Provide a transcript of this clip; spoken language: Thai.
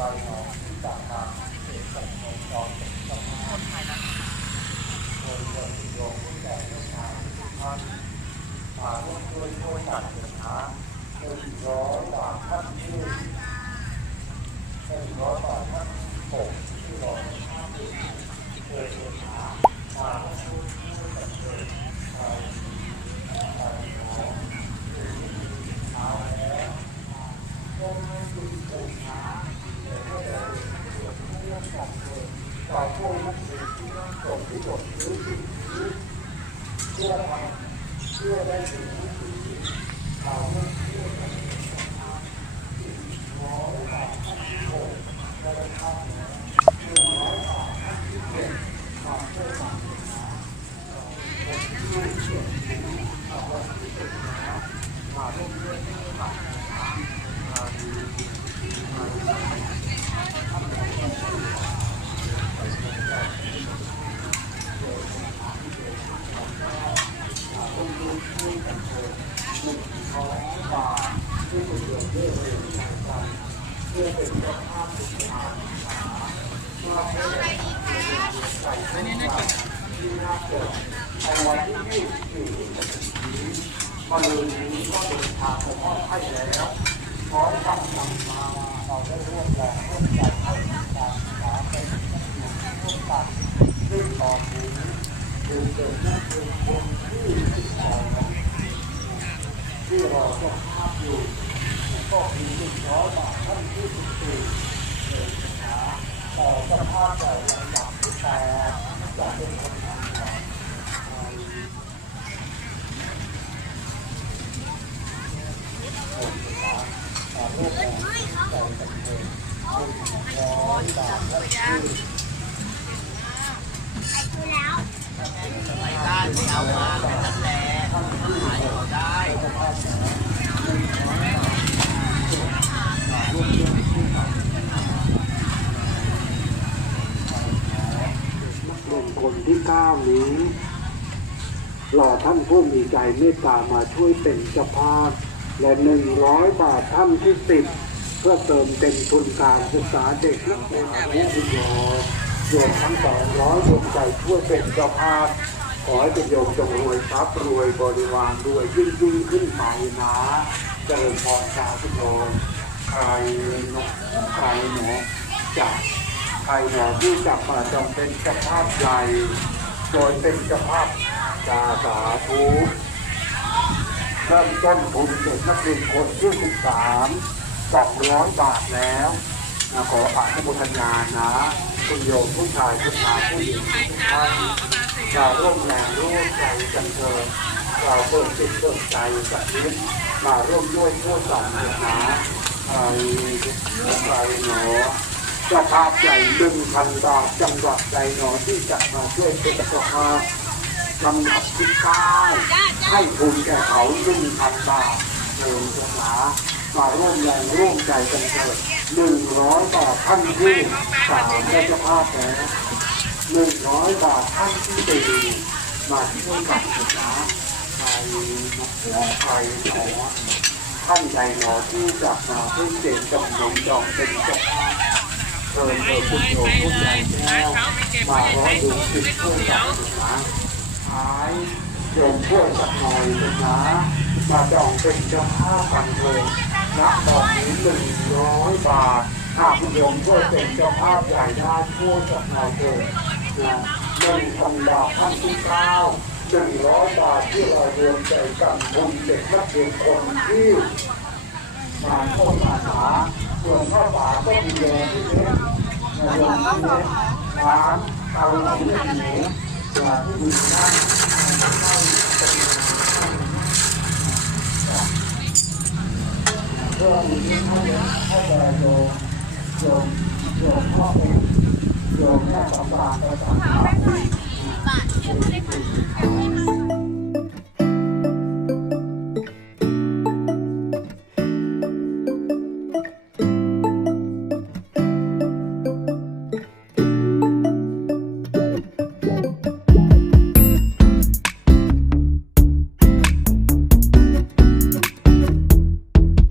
ไรหนอที่จากทางเอกสังจอมเป็นสมคนไทยนะคนเกิดโยงผู้แก่เจ้าชายทุกท่านมาร่วมด้วยช่วยกันเป็นหาหนึ่งร้อยบาทท่านที่หนึ่งร้อยบาทท่านหกที่รอเคยเป็นหามาร่วมด้วยช่วยกันเป็นชายชายหนอเอาแล้ว ต่อผู้นักเรียนที่ต้องจบที่จบหรือที่เพื่อทำเพื่อได้สิ่งที่ดีข่าวเรื่องเพื่อได้ร้อยบาทที่หกได้ทำหนึ่งร้อยบาทที่เจ็ดมาเพื่อทำนะผมที่เจ็ดเอาไว้ที่เจ็ดนะมาร่วมด้วยกันนะมาดีมาดี ใน วันที่ยี่สิบสี่นี้มาเลยนี้ก็เดินทางไปมอบให้แล้ว พร้อมกับนำมาเราได้ร่วมแรงร่วมใจให้การศึกษาเป็นร่วมกันซึ่งตอนนี้คือเป็นนักเรียนคนที่สิบสอที่รอเจ้าภาพอยู่ก็มีหนึ่งร้อยบาทท่านที่สิบสี่เลยนะต่อเจ้าภาพแต่ลำดับที่แปดจะเป็นคนทำงาน เรียน คนที่เก้านี้หล่อท่านผู้มีใจเมตตามาช่วยเป็นเจ้าภาพและหนึ่งร้อยบาทท่านที่สิบ เพื่อเติมเต็มทุนการศึกษาเด็กนักเรียนอายุทยารวมทั้งสองร้อยดวงใจช่วยเป็นเจ้าภาพขอให้ป็นโยมจงรวยทรัพย์รวยบริวารรวยยิ่งยิ่งขึ้นไปนะเจริญพรชาวทุกโยมใครเนาะใครเนาะจากใครหนอที่จะมาจำเป็นเจ้าภาพใหญ่โดยเป็นเจ้าภาพจาสาธุเริ่มต้นทุนเด็กนักเรียนคนที่สิบสาม สองร้อยบาทแล้วนะขอฝากขบุทญานะคุณโยมผู้ชายผู้ชายผู้หญิงทุกท่านเราร่วมแรงร่วมใจกันเถิดเราเพิ่มจิตเพิ่มใจกับนี้มาร่วมด้วยช่วยกันเถิดนะใครใครหนอเจ้าภาพใหญ่หนึ่งพันบาทจังหวัดใดหนอที่จะมาช่วยเป็นเจ้าภาลำดับที่เก้าให้ทุนแก่เขาหนึ่งพันบาทเดิมสนา มาร่วมแรงร่วมใจกันเถิดหนึ่งร้อยบาทท่านที่สามได้เจ้าภาพแล้วหนึ่งร้อยบาทท่านที่สี่มาช่ร่วยกันเถิดนะใครหนอใครหนอท่านใดหนอที่จะมาเพื่อเจนจำนงจองเป็นจ้าภาพเออเออคุณโยมผู้ใหญ่แก้วมาร้อยดูสิบช่วยกันนะท้ายโยมช่วยสักหน่อยเลยนะมาจองเป็นเจ้าภาพกันเลย ณตอนนี้หนึ่งร้อยบาทหากคุณโยมช่วยเป็นเจ้าภาพใหญ่ได้ช่วยสักหน่อยเถิดนะหนึ่งพันบาทท่านที่เก้าหนึ่งร้อยบาทที่เรารวมใจกันบุญเด็กนักเรียนคนที่มาโทษมาหาส่วนข้าวสารก็มีแรงที่เล็กในโรงที่เล็กร้านเอาเราเลือกหนูส่วนที่มีนั่งเพื่อมีที่ให้ให้แก่โยมโยมโยมพ่อเป็นโยมแม่สำราญไปสำราญ